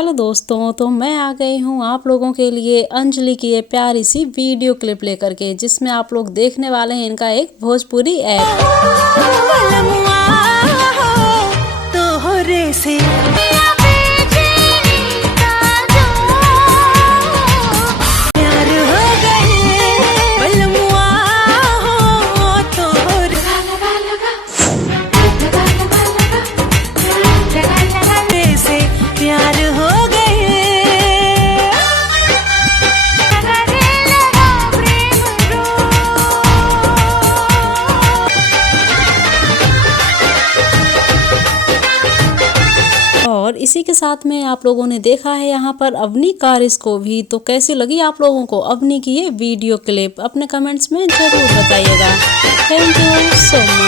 हेलो दोस्तों, तो मैं आ गई हूँ आप लोगों के लिए अंजलि की ये प्यारी सी वीडियो क्लिप लेकर के, जिसमें आप लोग देखने वाले हैं इनका एक भोजपुरी एक्ट। और इसी के साथ में आप लोगों ने देखा है यहाँ पर अवनी कारिस को भी। तो कैसी लगी आप लोगों को अवनी की ये वीडियो क्लिप? अपने कमेंट्स में जरूर बताइएगा। Thank you so much.